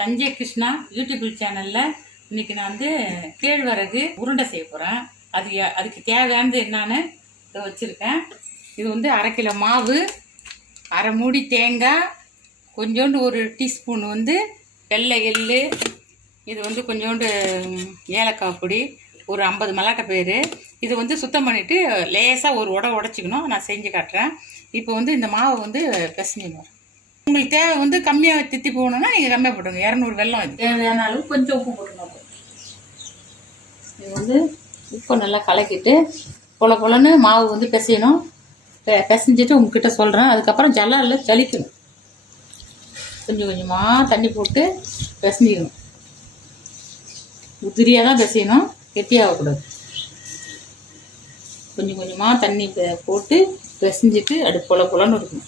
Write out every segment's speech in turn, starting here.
Sanjay Krishna YouTube சேனலில் இன்றைக்கி நான் வந்து கேழ்வரகு உருண்டை செய்ய போகிறேன். அதுக்கு தேவையானது என்னான்னு இதை வச்சுருக்கேன். இது வந்து 1/2 கிலோ மாவு, 1/2 மூடி தேங்காய், கொஞ்சோண்டு ஒரு டீஸ்பூன் வந்து வெள்ளை எள்ளு, இது வந்து கொஞ்சோண்டு ஏலக்காய் பொடி, ஒரு 50 மல்லாட்டை பயிறு. இது வந்து சுத்தம் பண்ணிவிட்டு லேசாக ஒரு உடச்சிக்கணும். நான் செஞ்சு காட்டுறேன். இப்போ வந்து இந்த மாவை வந்து பிசைஞ்சிக்கணும். உங்களுக்கு தேவை வந்து கம்மியாக தித்தி போகணுன்னா நீங்கள் கம்மியாக போட்டுங்க. 200 வெல்லம் இது தேவையான அளவு கொஞ்சம் உப்பு போட்டுக்கணும். இது வந்து உப்பு நல்லா கலக்கிட்டு பொலன்னு மாவு வந்து பிசையணும். பிசைஞ்சிட்டு உங்ககிட்ட சொல்கிறேன். அதுக்கப்புறம் ஜல்லாரில் ஜலிக்கணும். கொஞ்சம் கொஞ்சமாக தண்ணி போட்டு பிசைஞ்சிக்கணும். உதிரியாக தான் பிசையணும், கெட்டியாகக்கூடாது. கொஞ்சம் கொஞ்சமாக தண்ணி போட்டு பிசைஞ்சிட்டு அது பொலன்னு இருக்கணும்.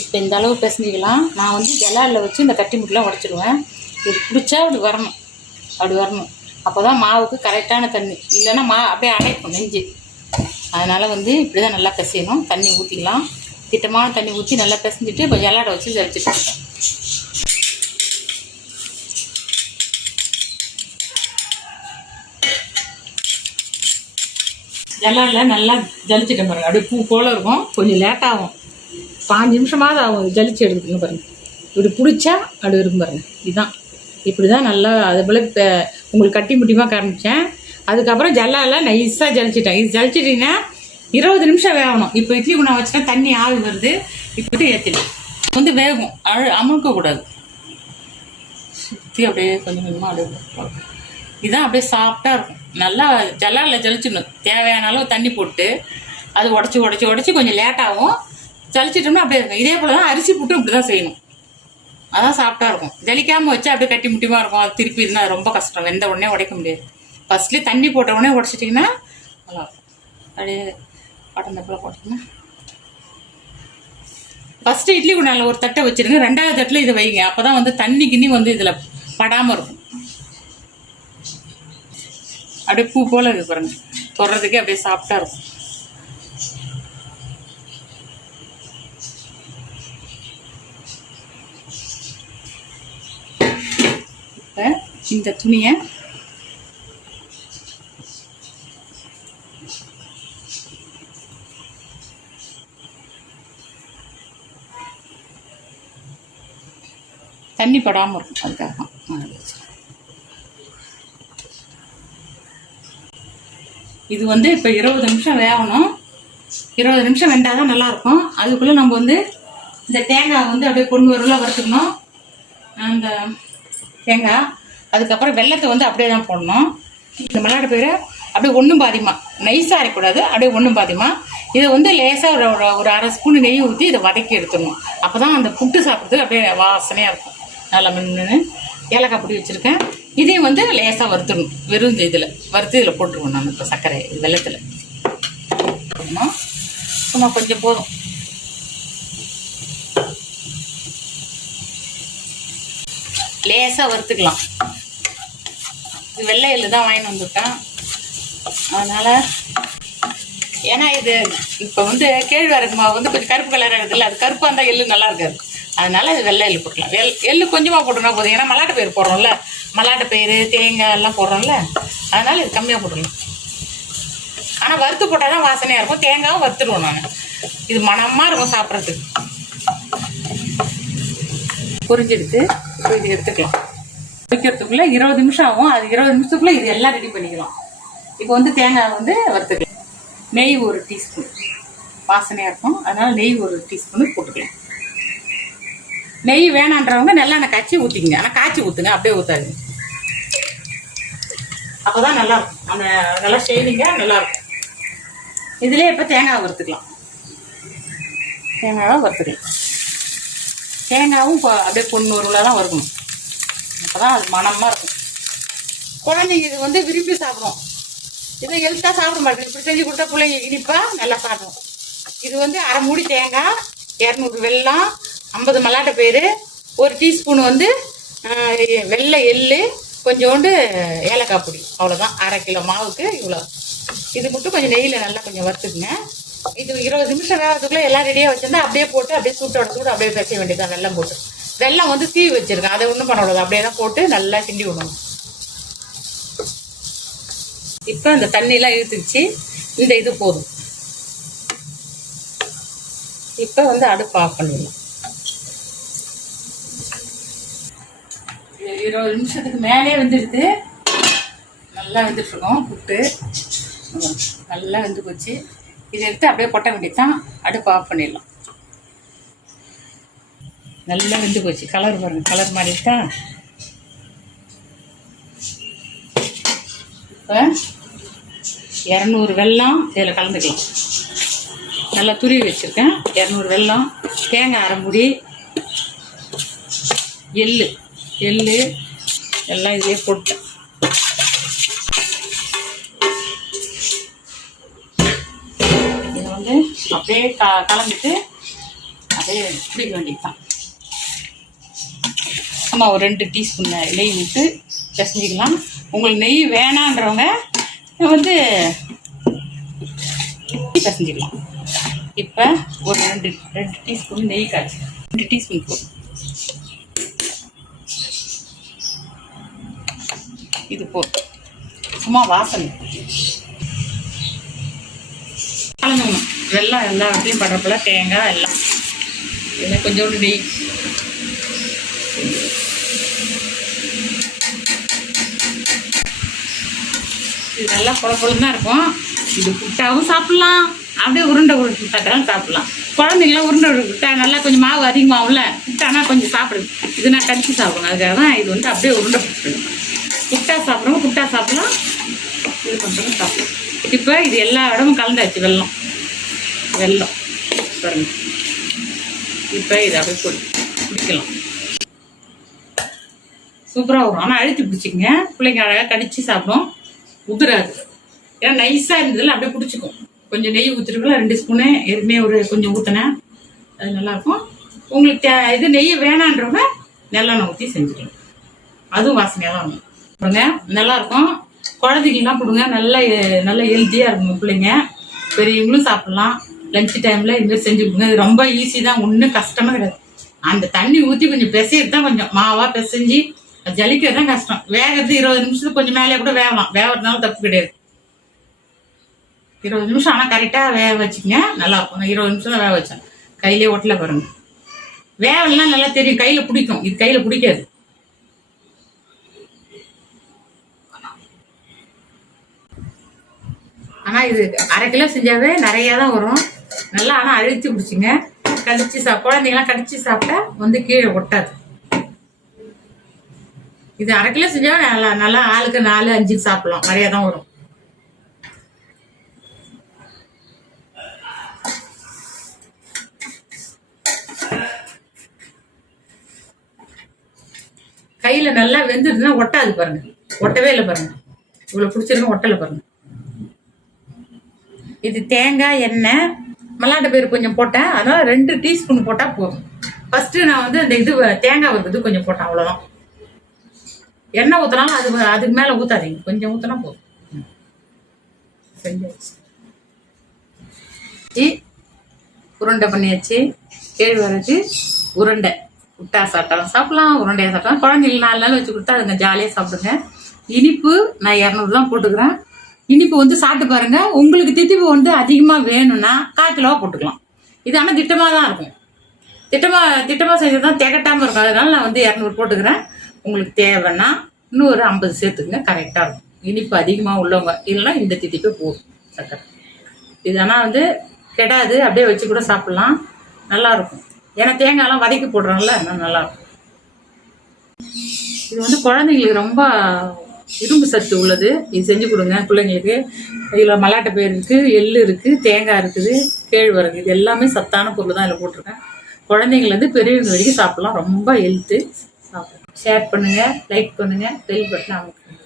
இப்போ இந்த அளவு பிசைஞ்சிக்கலாம். நான் வந்து ஜல்லாரில் வச்சு இந்த கட்டி முட்டெலாம் உடச்சிடுவேன். இது பிடிச்சா அப்படி வரணும். அப்போ தான் மாவுக்கு கரெக்டான தண்ணி, இல்லைன்னா அப்படியே அடைக்கும் நெஞ்சு. அதனால் வந்து இப்படி தான் நல்லா பிசையணும். தண்ணி ஊற்றிக்கலாம். திட்டமான தண்ணி ஊற்றி நல்லா பிசைஞ்சிட்டு இப்போ ஜல்லாடை வச்சு ஜலிச்சுட்டு ஜல்லாடில் நல்லா ஜலிச்சிட்டேன் பாருங்கள். அப்படியே பூ போல் இருக்கும். கொஞ்சம் லேட்டாகும், 5 நிமிஷமாவது ஆகும் ஜலிச்சு எடுத்துக்கணும் பாருங்கள். இப்படி பிடிச்சா அப்படி இருக்கும் பாருங்கள். இதுதான் இப்படி தான் நல்லா. அது போல் இப்போ உங்களுக்கு கட்டி முட்டியமாக காமிச்சேன். அதுக்கப்புறம் ஜல்லாடில் நைஸாக ஜலிச்சிட்டேன். இது ஜலிச்சிட்டிங்கன்னா 20 நிமிஷம் வேகணும். இப்போ இட்லி குண்டா வச்சுட்டா தண்ணி ஆவி வருது. இப்போ ஏற்றிடும் வந்து வேகும். அமுக்கக்கூடாது. சுற்றி அப்படியே கொஞ்சம் கொஞ்சமாக அப்படியே இதுதான் அப்படியே சாஃப்டாக இருக்கும். நல்லா ஜல்லாரில் ஜலிச்சிடணும். தேவையான அளவு தண்ணி போட்டு அது உடச்சி கொஞ்சம் லேட்டாகும். ஜலிச்சிட்டோம்னா அப்படியே இருக்கும். இதே போல் தான் அரிசி புட்டு இப்படி தான் செய்யணும். அதான் சாஃப்டாக இருக்கும். ஜலிக்காமல் வச்சு அப்படியே கட்டி முட்டியமாக இருக்கும். அது திருப்பி இருந்தால் ரொம்ப கஷ்டம். வெந்த உடனே உடைக்க முடியாது. ஃபஸ்ட்லேயே தண்ணி போட்ட உடனே உடச்சிட்டிங்கன்னா நல்லாயிருக்கும். அப்படியே பட்டந்தப்பில் போட்டிங்கன்னா ஃபஸ்ட்டு இட்லி குண்டானில் ஒரு தட்டை வச்சுருங்க. 2வது தட்டில் இதை வைங்க. அப்போ தான் வந்து தண்ணி கிண்ணி வந்து இதில் படாமல் இருக்கும். அப்படியே பூ போல் இருக்கு பாருங்க. தொடுறதுக்கே அப்படியே சாஃப்டாக இருக்கும். இப்போ இந்த துணியை தண்ணி படாமல் இருக்கும். அதுக்காக இது வந்து இப்போ 20 நிமிஷம் வேகணும். 20 நிமிஷம் வெந்தால் தான் நல்லாயிருக்கும். அதுக்குள்ளே நம்ம வந்து இந்த தேங்காய் வந்து அப்படியே பொண்ணு வரலாம் வறுத்துக்கணும். அந்த தேங்காய் அதுக்கப்புறம் வெள்ளத்தை வந்து அப்படியே தான் போடணும். இந்த மல்லாட்டை பயிரை அப்படியே ஒன்றும் பாதிமா, நைஸாக அரைக்கூடாது. அப்படியே ஒன்றும் பாதிமா இதை வந்து லேசாக ஒரு 1/2 ஸ்பூன் நெய் ஊற்றி இதை வதக்கி எடுத்துடணும். அப்போ தான் அந்த புட்டு சாப்பிட்றதுக்கு அப்படியே வாசனையாக இருக்கும். நல்லா மின்னு ஏலக்காய் பொடி வச்சுருக்கேன். இதையும் வந்து லேசாக வறுத்துடணும். வெறும் இதில் போட்டுருவோம். நம்ம இப்போ சர்க்கரை வெள்ளத்தில் போடணும். சும்மா கொஞ்சம் போதும். லேசாக வறுத்துக்கலாம். இது வெள்ளை எள்ளு தான் வாங்கிட்டு வந்துட்டேன். அதனால் ஏன்னா இது இப்போ வந்து கேழ்வரகு மாவு வந்து கொஞ்சம் கருப்பு கலராக இருக்குதுல்ல, அது கருப்பாக இருந்தால் எள்ளு நல்லா இருக்காது. அதனால் இது வெள்ளை எள்ளு போட்டுக்கலாம். எள்ளு கொஞ்சமாக போட்டுனா போதும். ஏன்னா மல்லாட்டை பயிர் போடுறோம்ல, மல்லாட்டை பயிர் தேங்காய் எல்லாம் போடுறோம்ல, அதனால் இது கம்மியாக போட்டுக்கலாம். ஆனால் வறுத்து போட்டால் தான் வாசனையாக இருக்கும். தேங்காயும் வறுத்துடுவோம் நான். இது மணமாக இருக்கும் சாப்பிட்றதுக்கு. பொரிஞ்செடுத்து இப்போ இது எடுத்துக்கலாம். வைக்கிறதுக்குள்ளே 20 நிமிஷம் ஆகும். அது 20 நிமிஷத்துக்குள்ளே இது எல்லாம் ரெடி பண்ணிக்கலாம். இப்போ வந்து தேங்காய் வந்து வறுத்துக்கலாம். நெய் 1 டீஸ்பூன் வாசனையாக இருக்கும். அதனால் நெய் 1 டீஸ்பூனு போட்டுக்கலாம். நெய் வேணான்றவங்க நல்லெண்ணெய் காய்ச்சி ஊற்றிக்கிங்க. ஆனால் காய்ச்சி ஊற்றுங்க, அப்படியே ஊற்றாது. அப்போ தான் நல்லாயிருக்கும். அந்த நல்லா ஷேடிங்காக நல்லாயிருக்கும். இதிலே இப்போ தேங்காய் வறுத்துக்கலாம். தேங்காயும் இப்போ அப்படியே பொண்ணு ஒருவில் தான் வறுக்கணும். அப்போ தான் அது மணமாக இருக்கும். குழந்தைங்க இது வந்து விரும்பி சாப்பிடும். இதை ஹெல்த்தாக சாப்பிட மாட்டேங்குது. இப்படி செஞ்சு கொடுத்தா பிள்ளைங்க இனிப்பாக நல்லா சாப்பிடும். இது வந்து 1/2 மூடி தேங்காய், 200 வெல்லம், 50 மல்லாட்டை பயிறு, 1 டீஸ்பூன் வந்து வெள்ளை எள்ளு, கொஞ்சோண்டு ஏலக்காய் பொடி. அவ்வளோதான். 1/2 கிலோ மாவுக்கு இவ்வளோ. இது மட்டும் கொஞ்சம் நெய்யில் நல்லா கொஞ்சம் வறுத்துக்குங்க. இது 20 நிமிஷம் வேகிறதுக்குள்ளே எல்லாம் ரெடியாக வச்சுருந்தா அப்படியே போட்டு அப்படியே சூட்டோட அப்படியே பேச வேண்டியதான். வெல்லம் போட்டு, வெல்லம் வந்து தீ வச்சுருக்கேன், அதை ஒன்றும் பண்ண விடாது. அப்படியே தான் போட்டு நல்லா கிண்டி விடணும். இப்போ அந்த தண்ணியெலாம் இழுத்துச்சு. இந்த இது போதும். இப்போ வந்து அடுப்பு ஆஃப் பண்ணிடலாம். 20 நிமிஷத்துக்கு மேலே வெந்துடுது. நல்லா வெந்துட்டுருக்கோம். புட்டு நல்லா வெந்து போச்சு. இதை எடுத்து அப்படியே கொட்ட வேண்டியதான். அடுப்பு ஆஃப் பண்ணிடலாம். நல்லா வெந்து போச்சு. கலர் பாருங்க, கலர் மாறிட்டா. இப்போ 200 வெல்லம் இதில் கலந்துக்கலாம். நல்லா துருவி வச்சுருக்கேன். 200 வெல்லம், தேங்காய் அரைமுடி, எள்ளு எல்லாம் இதிலே போட்டேன். இதை வந்து அப்படியே கலந்துட்டு அப்படியே பிடிக்க வேண்டியதுதான். சும்மா ஒரு 2 டீஸ்பூன் நெய் விட்டு பிசைஞ்சிக்கலாம். உங்களுக்கு நெய் வேணான்றவங்க வந்து பிசைஞ்சிக்கலாம். இப்போ ஒரு 2 டீஸ்பூன் நெய் காய்ச்சி 2 டீஸ்பூன் போதும். இது போதும். சும்மா வாசனை கலந்துக்கணும். வெல்லம் எல்லா இடத்துலையும் படுறப்பல தேங்காய் எல்லாம் இல்லை கொஞ்சோண்டு நெய். இது நல்லா குழப்பம் தான் இருக்கும். இது புட்டாவும் சாப்பிட்லாம், அப்படியே உருண்டை தட்டாலும் சாப்பிட்லாம். குழந்தைங்களாம் உருண்டை புட்டா நல்லா கொஞ்சம் மாவு அதிகமாகும்ல, புட்டானா கொஞ்சம் சாப்பிடுது. இது நான் கடிச்சு சாப்பிடுங்க. அதுக்காக தான் இது வந்து அப்படியே உருண்டை புட்டு. புட்டா சாப்பிட்றவங்க புட்டா சாப்பிட்லாம், இது பண்ணுறவங்க சாப்பிடலாம். இப்போ இது எல்லா இடமும் கலந்தாச்சு. வெல்லம் பாருங்க. இப்போ இதை அப்படியே பிடிக்கலாம். சூப்பராக வரும். ஆனால் அழுத்தி பிடிச்சிக்கங்க. பிள்ளைங்க அழகாக கடிச்சு சாப்பிடும், உதிராது. ஏன்னா நைஸாக இருந்ததில்ல, அப்படியே பிடிச்சிக்கும். கொஞ்சம் நெய் ஊற்றிருக்கலாம். 2 ஸ்பூனு ஏற்கனவே கொஞ்சம் ஊற்றினேன். அது நல்லாயிருக்கும். உங்களுக்கு இது நெய் வேணான்றவங்க நல்லெண்ணெய் ஊற்றி செஞ்சுக்கலாம். அதுவும் வாசனையாக தான் இருக்கும். கொடுங்க, நல்லாயிருக்கும். குழந்தைங்கலாம் கொடுங்க. நல்லா ஹெல்த்தியாக இருக்கும். பிள்ளைங்க பெரியவங்களும் சாப்பிட்லாம். லஞ்ச் டைமில் இதுமாதிரி செஞ்சு கொடுங்க. இது ரொம்ப ஈஸி தான், ஒன்றும் கஷ்டமாக கிடையாது. அந்த தண்ணி ஊற்றி கொஞ்சம் பிசைறது தான், கொஞ்சம் மாவாக பிசைஞ்சு ஜலிக்கிறது தான் கஷ்டம். வேகிறது 20 நிமிஷத்துக்கு கொஞ்சம் மேலே கூட வேகலாம். வேகிறதுனால தப்பு கிடையாது. 20 நிமிஷம் ஆனால் கரெக்டாக வேக வச்சுக்கங்க. நல்லாயிருக்கும். 20 நிமிஷம் தான் வேக வச்சேன். கையிலே ஒட்டல பாருங்க. வேகலாம் நல்லா தெரியும், கையில் பிடிக்கும். இது கையில் பிடிக்காது. ஆனால் இது 1/2 கிலோ செஞ்சாவே நிறையா தான் வரும். நல்லா ஆனால் அழுத்தி பிடிச்சிங்க. கடிச்சு குழந்தைங்களாம் கடிச்சு சாப்பிட்டா வந்து கீழே ஒட்டாது. இது 1/2 கிலோ செஞ்சாவே நல்லா ஆளுக்கு 4-5 சாப்பிடலாம். நிறையா தான் வரும். கையில் நல்லா வெந்துட்டுனா ஒட்டாது பாருங்க. ஒட்டவே இல்லை பாருங்க. இவ்வளோ பிடிச்சிருக்க ஒட்டலை பாருங்க. இது தேங்காய் எண்ணெய் மல்லாட்டை பயிறு கொஞ்சம் போட்டேன். அதனால 2 டீஸ்பூன் போட்டால் போதும். ஃபர்ஸ்ட்டு நான் வந்து அந்த இது தேங்காய் வறுக்கிறது கொஞ்சம் போட்டேன், அவ்வளோதான். எண்ணெய் ஊற்றினாலும் அதுக்கு மேலே ஊற்றாதீங்க, கொஞ்சம் ஊற்றினா போதும். செஞ்சாச்சு. உருண்டை பண்ணியாச்சு. கேழ்வரகு உருண்டை. புட்டா சாப்பிட்டாலும் சாப்பிடலாம், உருண்டையாக சாப்பிடலாம். குழந்தைங்க 4 நாள் வச்சு கொடுத்தா அதுங்க ஜாலியாக சாப்பிடுங்க. இனிப்பு நான் 200 தான் போட்டுக்கிறேன். இனிப்பு வந்து சாப்பிட்டு பாருங்க. உங்களுக்கு தித்திப்பு வந்து அதிகமாக வேணும்னா 1/4 கிலோவா போட்டுக்கலாம். இது ஆனால் திட்டமாக தான் இருக்கும். திட்டமாக செஞ்சது தான் திகட்டாமல் இருக்கும். அதனால நான் வந்து 200 போட்டுக்கிறேன். உங்களுக்கு தேவைன்னா இன்னும் ஒரு 50 சேர்த்துக்குங்க, கரெக்டாக இருக்கும். இனிப்பு அதிகமாக உள்ளவங்க இல்லைன்னா இந்த தித்திப்பே போதும் சக்கரை. இது ஆனால் வந்து கெடாது, அப்படியே வச்சு கூட சாப்பிட்லாம், நல்லாயிருக்கும். ஏன்னா தேங்காயெல்லாம் வதக்கி போடுறோம்ல, நல்லாயிருக்கும். இது வந்து குழந்தைங்களுக்கு ரொம்ப இரும்பு சத்து உள்ளது. இது செஞ்சு கொடுங்க பிள்ளைங்களுக்கு. இதில் மல்லாட்டை பயிறு இருக்குது, எள்ளு இருக்குது, தேங்காய் இருக்குது, கேழ்வரகு, இது எல்லாமே சத்தான பொருள் தான் இதில் போட்டிருக்கேன். குழந்தைங்கலேருந்து பெரியவங்க வரைக்கும் சாப்பிட்லாம். ரொம்ப ஹெல்த்து. சாப்பிடுங்க. ஷேர் பண்ணுங்கள், லைக் பண்ணுங்கள், பெல் பட்டன் அமுக்குங்க.